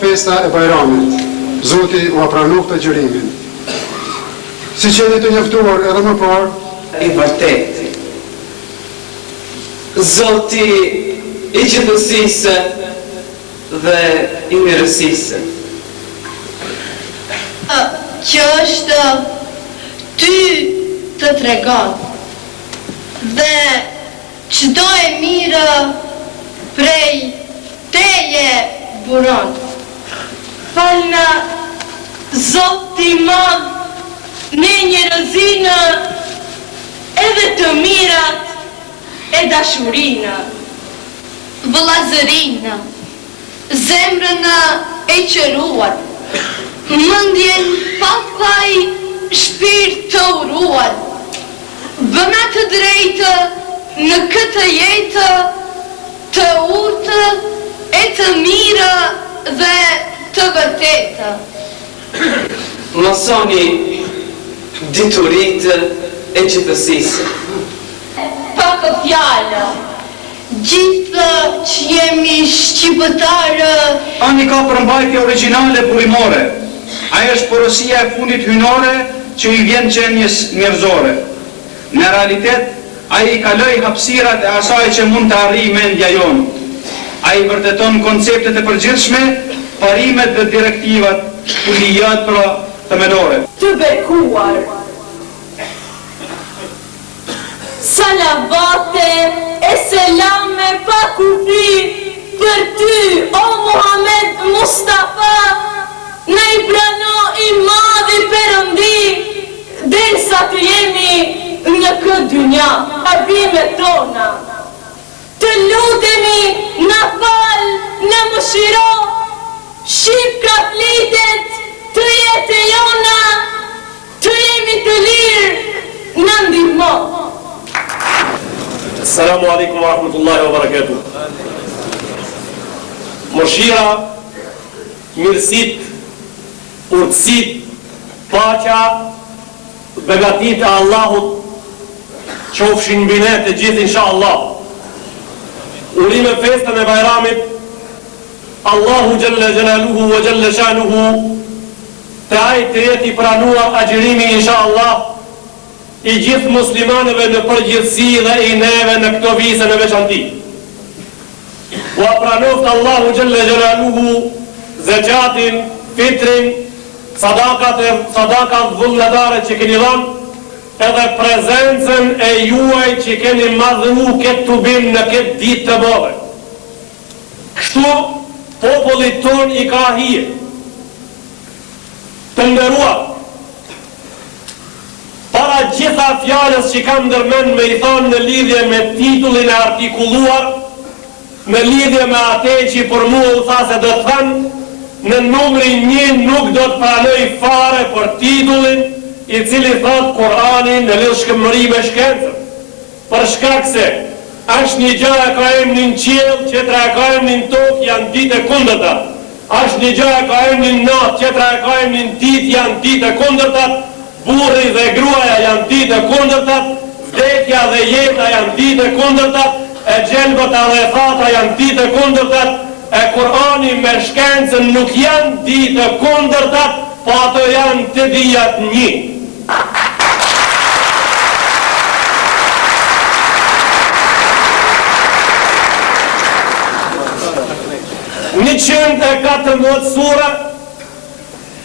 Festa e Bajramit, Zoti u apranov të gjërimin. Si qeni të njoftuar edhe më parë, i vërtet, Zoti i gjithësisë dhe i mirësisë. Që është ty të tregon dhe çdo e mirë prej teje buron. Falna Zoti madh në njerëzinë edhe të mirat e dashurinë, vëllazërinë, zemrën e qëruar, mendjen pa faj, shpirt të uruar, bëna të drejtë në këtë jetë, të urtë e të mirë dhe të vërtetë. Mësoni dituritë e gjithësisë. Pak fjalë, gjithë që jemi shqiptarë. Ani ka përmbajtje origjinale burimore. Ajo është porosia e fundit hynore që i vjen qenjes njerëzore. Në realitet, ai i kaloi hapësirat e asaj që mund të arrijë mendja jonë. Ai vërteton konceptet e përgjithshme, parimet dhe direktivat, kulijat pra themelore. Të bekuar, salavate e selame pa kufi për ty, o Muhammed Mustafa, në i prano i madhi Perëndi, derisa të jemi në këtë dynja, arbimet tona. Të lutemi në fal, në mëshiro, shqip ka flitet të jetë jona, të jemi të lirë, në ndihmo. Assalamu alaikum wa rahmatullahi wa barakatuh. Mëshira, mirësit, urtësit, paqja, begatit e Allahut, qofshin mbi ne të gjithë insha Allah. Urime festën e Bajramit, Allahu Jalla Jalaluhu wa Jalla Shanuhu, të ajë të jeti pranuar agjërimi insha Allah, i gjithë muslimanëve në përgjithësi dhe i neve në këto vise në veçanti. U apranoft Allahu Jalla Jalaluhu zekatin, fitrin, sadakat vullnetare që keni dhënë, edhe prezencën e juaj që keni madhënu këtë tubim në këtë ditë të mëdha. Kështu popullit ton i ka hije. Të nderuar, para gjitha fjalës që kam ndërmend me i thonë në lidhje me titullin e artikuluar, në lidhje me atë që për mua u tha se do të thënë, në numrin 1 nuk do të pranoj fare për titullin i cili thot Kur'anin në lidhshmëri me shkencën. Për shkak se është një gjë e ka emrin qiell, tjetra e ka emrin tokë, janë ditë e kundërta. Është një gjë e ka emrin natë, tjetra e ka emrin ditë, janë ditë e kundërta. Burri dhe gruaja janë ditë e kundërta, vdekja dhe jeta janë ditë e kundërta, e gjelbëta dhe fata janë ditë e kundërta, e Kur'ani me shkencën nuk janë ditë e kundërta, po ato janë të dijat një. 114 sura,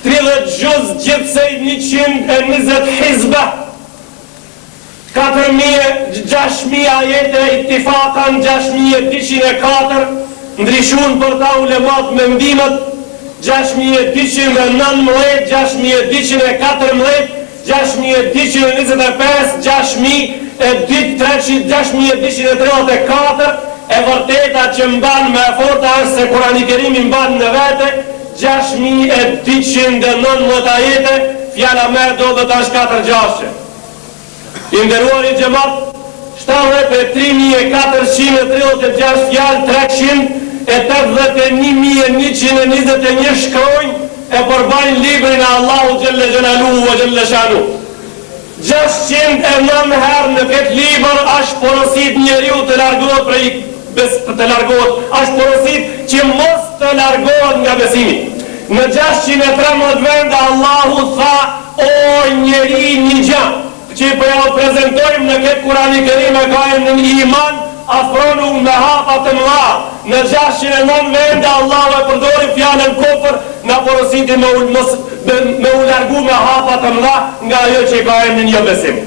30 gjuz, gjithsej 120 hizba, 4.000 ajete ittifakan, 6.204, ndryshun për ta ulemat me ndimet, 6.219, 6.214, 6.225, 6.234, e vërteta që mban me forta është se Kurani Kerimi mban në vete 6.219 ajete, fjala me do dhe tash 4 gjashe. I nderuar i xhamat, 73.436 fjalë, 381.121 shkronjë e përbajnë librin e Allahu Gjelle Gjelaluhu vë Gjelle Shanu. 609 herë në këtë libër është porosit njeriu të largohet prej është porosit që mos të largohet nga besimi. Në 613 vende Allahu tha, o njeri një gjë që po ja prezentojmë në këtë Kurani Kerim e ka në iman, afronu me hapa të mëdha. Në 609 vende Allahu e përdori fjalën kufër në porositin me u largu me hapa të mëdha nga ajo që ka në një besim.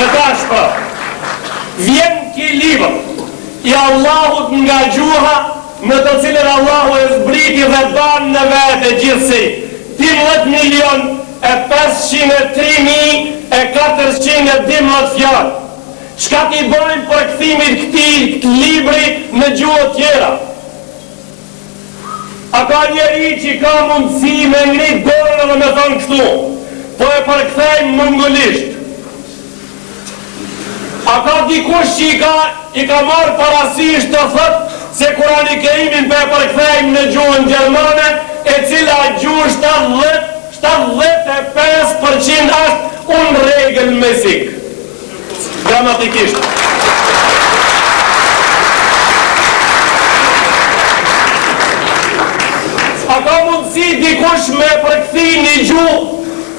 E tash pra, vjen ki libër i Allahut nga gjuha në të cilën Allahu e zbriti dhe ban në vete gjithësi 12.503.412 fjalë. Çka t'i bëjmë për këthimit këtij libri në gjuhë tjera? A ka njeri që ka mundësi me ngrit dorën dhe me thonë kështu, po e përkthejmë mongolisht? A ka dikush që i ka marrë parasysh të thëtë se Kurani Kerimin për e përkthejmë në gjuhën gjermane, e cila gjuhë 75% është unë regël mesik. Gramatikisht. A ka mundësi dikush me përkthi një gjuhë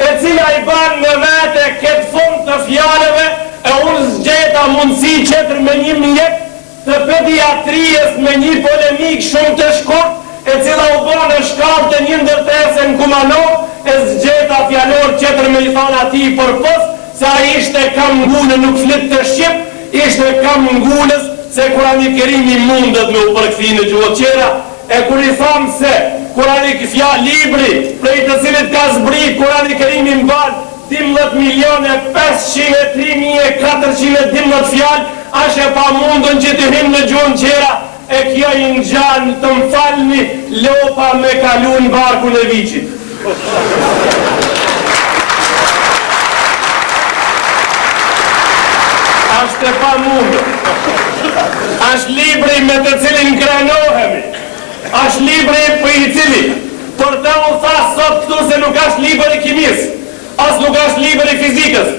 e cila i ban në vete këtë fund të fjaleve e unë zgjeta mundësi qëtër me një mjek të pediatrijes me një polemik shumë të shkurt e cila u bërë në shkallë të një ndërtese në Kumanov e zgjeta fjallor qëtër me i than ati për pës se a ishte kam ngune nuk flit të shqip, ishte kam ngunes se Kurani Kerimi mundet me u përkthi në gjuhë tjera e kur i thamë se Kurani Këfja libri prej të cilit ka zbrit Kurani Kerimi mban 12.503.412 fjalë, ashe pa mundën që të him në gjuhën tjera e kjo i në gjanë të më falni lopa me kalun barku në viqit. Ashtë e pa mundën. Ashtë libri me të cilin krenohemi. Ashtë libri për i cili. Për të u thasë sot këtu se nuk ashtë libri i kimis. As nuk ashtë libër i fizikës,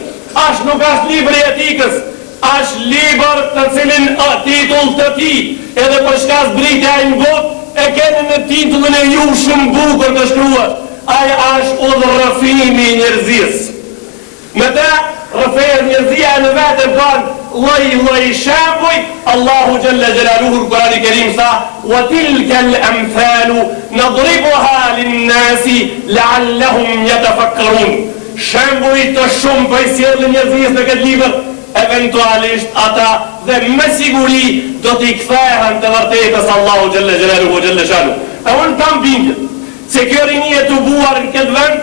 as nuk ashtë libër i etikës, ashtë libër të cilin titull të ti, edhe për shka zbritja i në botë, e keni në titullin e ju shumë bukur të shkruar, aja ashtë udhërrëfimi i njerëzis. Me të, rëfejës njerëzia e në vetë e banë, loj shambuj, Allahu Gjelle Gjelaluhu Kurani Kerim sa, wa tilka al-amthalu nadribuha lin-nasi la'allahum yatafakkarun. Shembuj të shumë për i sjellë njerëzis në këtë libër, eventualisht ata dhe me siguri do t'i kthehen të vërtetës Allahu Gjelle Gjelaluhu Gjelle Shanu. E unë kam bindje, se kjo rinje të buar në këtë vend,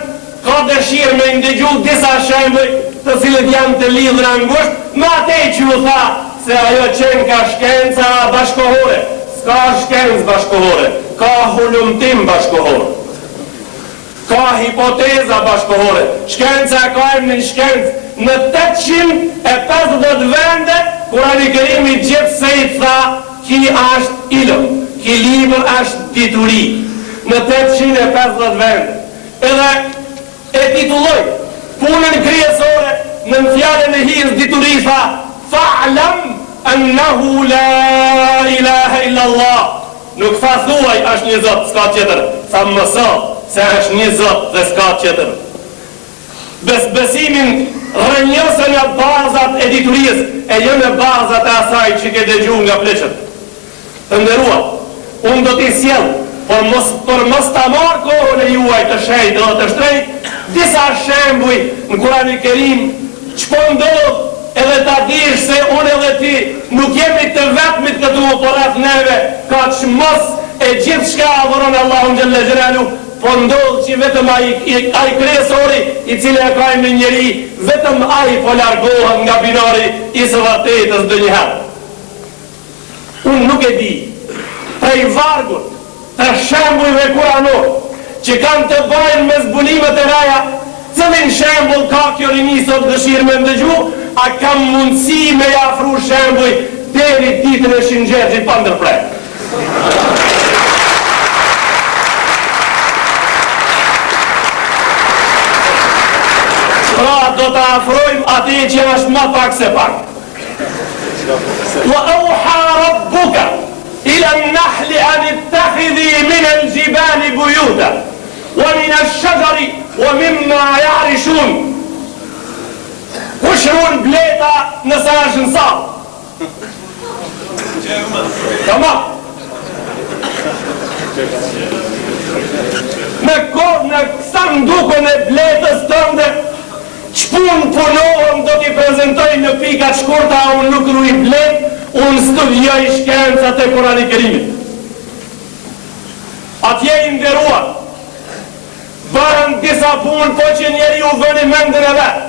ka dëshirë me ndëgju disa shembuj të cilët janë të lidhura ngusht, me ate që u tha se ajo qenë ka shkenca bashkohore, s'ka shkencë bashkohore, ka hulumtim bashkohore. Ka hipoteza bashkohore, shkenca ka e në shkencë, në 850 vende, Kurani Kerimi gjithë se i tha, ki ashtë ilëm, ki libër ashtë dituri, në 850 vende. Edhe e titulloj, punën kryesore, në fjallën e hijës dituri tha, fa'lam annahu la ilaha illallah. Nuk tha thuaj ashtë një zotë, s'ka tjetër, tha mëso, se është një zot dhe s'ka tjetër. Besimin rënjësën e bazat e diturijës e jo në bazat e asaj që ke dëgju nga pleqët. Të nderua, unë do t'i sjell, por mos ta marrë kohën e juaj të shejt dhe të shtrejt, disa shembuj në Kurani Kerim që po ndodh edhe ta dish se unë edhe ti nuk jemi të vetmit këtu, por atë neve ka që mos e gjithë shka adhuron Allahun Gjelle Gjelalu po ndodh që vetëm ai kryesori i cili e ka në njeri, vetëm ai po largohet nga binari i së vërtetës ndonjëherë. Unë nuk e di, prej vargut, të shembujve kuranor, që kanë të bajnë me zbulimet e reja, cëllin shembull ka kjo rini sot dëshirë me ndëgju, a kam mundësi me jafru shembuj deri ditën e Shingjergjit pa ndërprer. Pra do të afrojmë ati që është më pak se pak. Wa auha rabbuka ila an-nahli an ittakhidhi min al-jibali buyuta wa min ash-shajari wa mimma ya'rishun. Kushruan bleta nëse është në sallë. Tamam. Në sandukun e bletës tënde, çpun punohem do t'i prezentoj në pikat shkurta, unë nuk ruj blet, unë studioj shkencat e Kurani Kerimit. Atje i nderuar, bëhen disa punë, po që njeri u vëni mendën e vetë,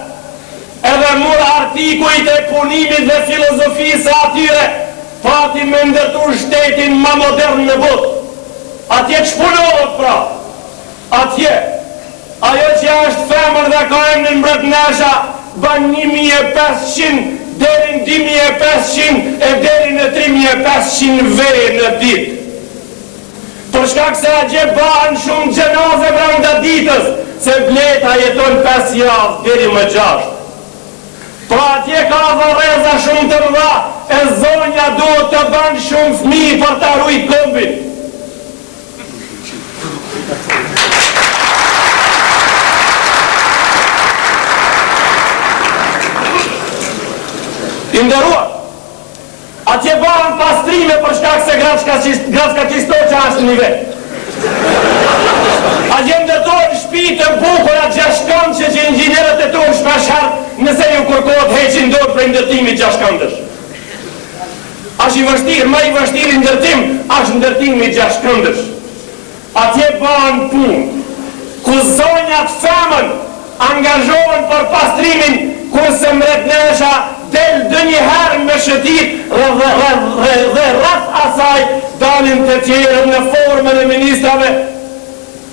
edhe mur artikujt e punimit dhe filozofisë atyre, pati me ndërtur shtetin ma modern në botë. Atje që punohet pra, atje, ajo që është femër dhe ka emrin Mbretnesha, ban 1500 deri në 2500 e deri në 3500 vej në ditë. Për shkak se atje bahen shumë gjenaze brenda ditës, se bleta jeton 5 javë deri më 6. Pra atje ka varreza shumë të mëdha, e zonja do të ban shumë fëmijë për ta ruajtur kombin. I nderuar, atje bahen pastrime për shkak se Gracka Kistoqa është një vetë. Atje ndërtojnë shtëpi të bukura gjashkëndshë që inxhinierët e tonë shpeshherë nëse ju kërkohet heqin dorë për ndërtimit gjashkëndësh. Është i vështirë, më i vështirë ndërtim është ndërtimi gjashkëndësh. Atje bahen punë, ku zonjat femën angazhohen për pastrimin, kurse Mbretnesha del dënjëherë me shëtit dhe rreth asaj dalin të tjerë në formën e ministrave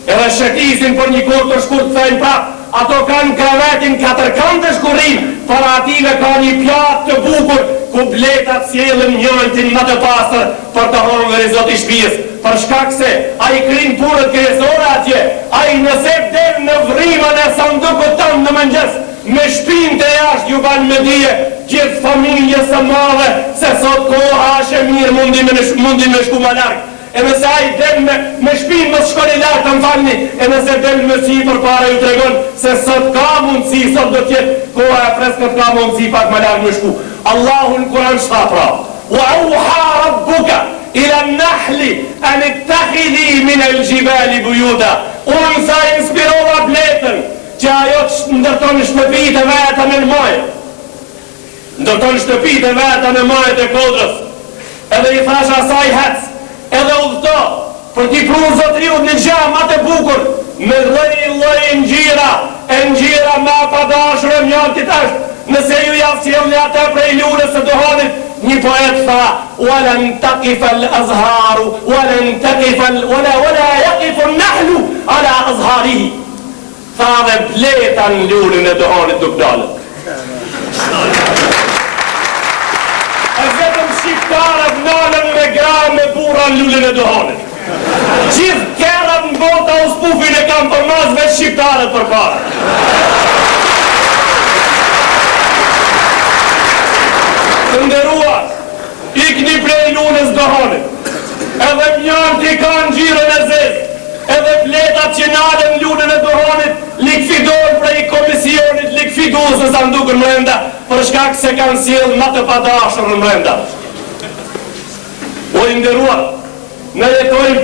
edhe shëtisin për një kohë të shkurt thejnë prap, ato kanë kravetin 4 kantë shkurrin, për ative ka një pjatë të bukur ku bletat sjellën njëjtin më të pastër për të hongër i Zoti shtëpisë, për shkak se ai krin punët kryesore atje, ai nëse del në vrimën e sandukut tënd në mëngjes, me shpinë të jashtë ju banë me dije gjithë familjes së madhe se sot koha është e mirë mundi me shku më largë. E nëse a i del me shpinë më shkoni lartë të më falni, e nëse del me si për para ju tregon se sot ka mundësi, sot do tjetë koha e freskët ka mundësi pak më largë me shku. Allahu në Kur'an shta pra, wa auha rabbuka ila nahli an ittakhidhi min al-jibali buyuta. Unë sa inspirova bletën që ajo që ndërton shtëpit e veta në majë, ndërton shtëpit e veta në majët e Kodrës, edhe i thash asaj hec, edhe udhëto, për t'i prunë zotriut në gjama të bukur, me lloj ngjira, e ngjira ma padashur e mjallë ashtë, nëse ju javësjellni atë prej lulës së duhanit, një poet tha, walan taqifa al-azharu, walan taqifa wala yaqifu an-nahlu ala azharihi. Tha dhe bleta në lullën e duhanit nuk dalët. E vetëm shqiptarët nalën me gra me bura në lullën e duhanit. Gjithë kerët në bota u spufin e kam për mas veç shqiptarët për para. Të nderuar, ikni prej lullës duhanit, edhe mjanë t'i kanë gjirën e zezë, edhe bletat që nalën lullën e duhanit likvidojnë prej komisionit likvidues në sandukën mrenda për shkak se kanë sjellë më të padashur në mrenda. O i nderuar, ne jetojmë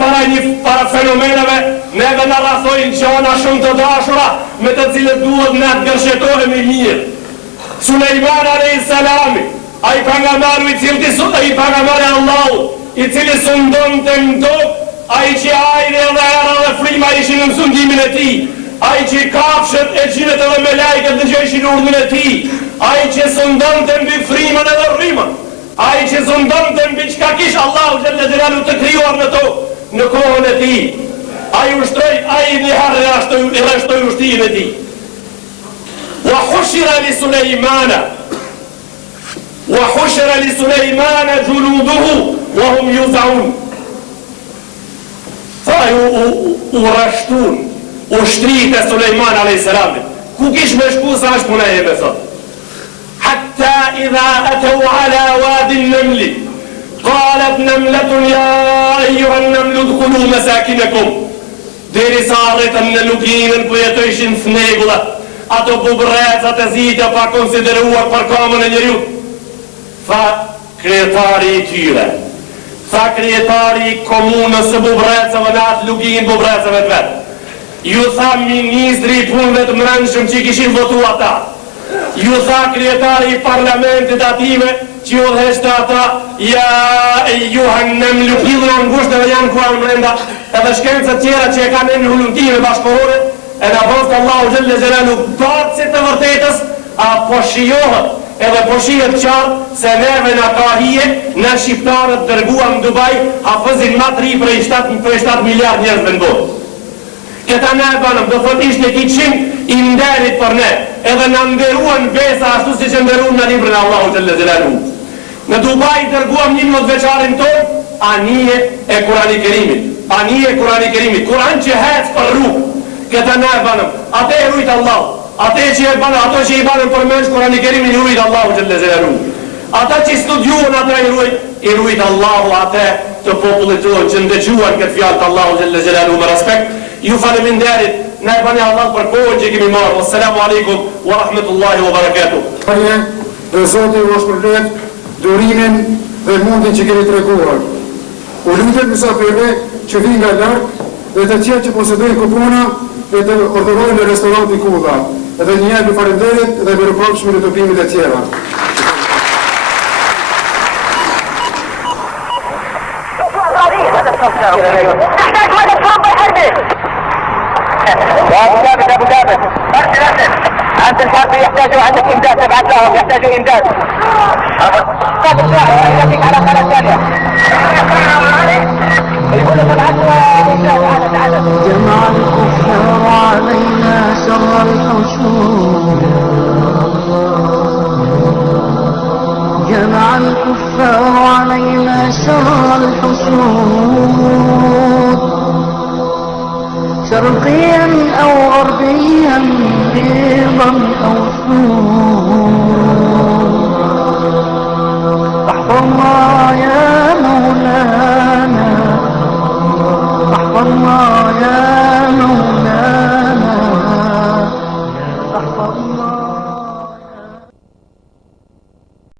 para fenomeneve, neve në rrethojnë gjana shumë të dashura me të cilët duhet ne të gërshetohemi mirë. Sulejman a.s. ai pejgamberi i cili Allahu, i cili sundon të ndok ai që ajri edhe era dhe frima ishin në sundimin e tij, ai që kafshët e gjinet edhe me lajket dhe gjëshin urdhën e tij, ai që zëndonte mbi frimën edhe rrymën, ai që zëndonte mbi çka kish Allahu xhalla xhelalu të krijuar në to në kohën e tij. Ai ushtroi, ai i rreshtoi ushtrinë e tij. Wa hushira li Sulejmana juluduhu wa hum yuzaun. Tha u rashtun ushtrit e Sulejman a.s. Ku kish me shku sa është puna e me thot. Hatta idha atau ala wadi nëmli qalet nëmletun ja ejuha nëmlu dhkulu mesakinakum. Deri sa arritën në luginën ku jetojshin snegullat, ato bubrecat e zitja pa konsideruar për kamën e njeriut. Tha krijetari i tyre, tha krijetari i komunës së bubrecave në atë luginë bubrecave të vetë, ju tha ministri i punëve të mbrëmshëm që i kishin votu ata, ju tha krijetari i parlamentit ative që ju dheshte ata, ja e juhan në mlupidhën e ngusht edhe janë kua mrenda, edhe shkencët tjera që e ka në hullumtime bashkëkohore, e në postë Allahu Gjelle Gjelalu batësit të vërtetës, apo shijohët, edhe po shihet qartë se neve në ka hije, në shqiptarët dërguam Dubai, hafëzin ma 3 prej 7 miliard njerëzve në botë. Këta ne e banëm, do thot ishte kiqim i nderit për ne, edhe në nderuan besa ashtu si që nderuan në librën Allahu Gjelle Gjelalu. Në Dubai dërguam 11 veçarin tonë, anije e Kurani Kerimit, anije e Kurani Kerimit, Kuran që hecë për rrugë. Këta ne e banëm, ate e rujtë Allah, ate që e banëm, ato që i banëm për mensh Kurani Kerimin i rujtë Allahu Gjelle Gjelalu. Ata që studiuan ata i rujtë Allahu ate të popullit tonë që ndëgjuan këtë fjallë të Allahu Gjelle Gjelalu me respekt. Ju faleminderit, ne e bani Allah për kohën që kemi marrë. Wassalamu alaikum wa rahmetullahi wa barakatuh. Dhe Zoti u shpërblet durimin dhe mundin që keni treguar. U lutem mysafirëve që vinë nga larg dhe të tjerë që posedojnë kupona dhe të ordërojnë në restorantin Kulla. Edhe një herë ju falenderit dhe mirupafshim në topimit e tjera. أبو جابر أنت الحربي يحتاجوا عندك إمداد، تبعت لهم يحتاجوا إمداد. طب الشاعر يأتيك على قناة ثانية. يقول تبعت له إمداد. جمع الكفار علينا شر الحشود، جمع الكفار علينا شر الحشود، شرقيا أو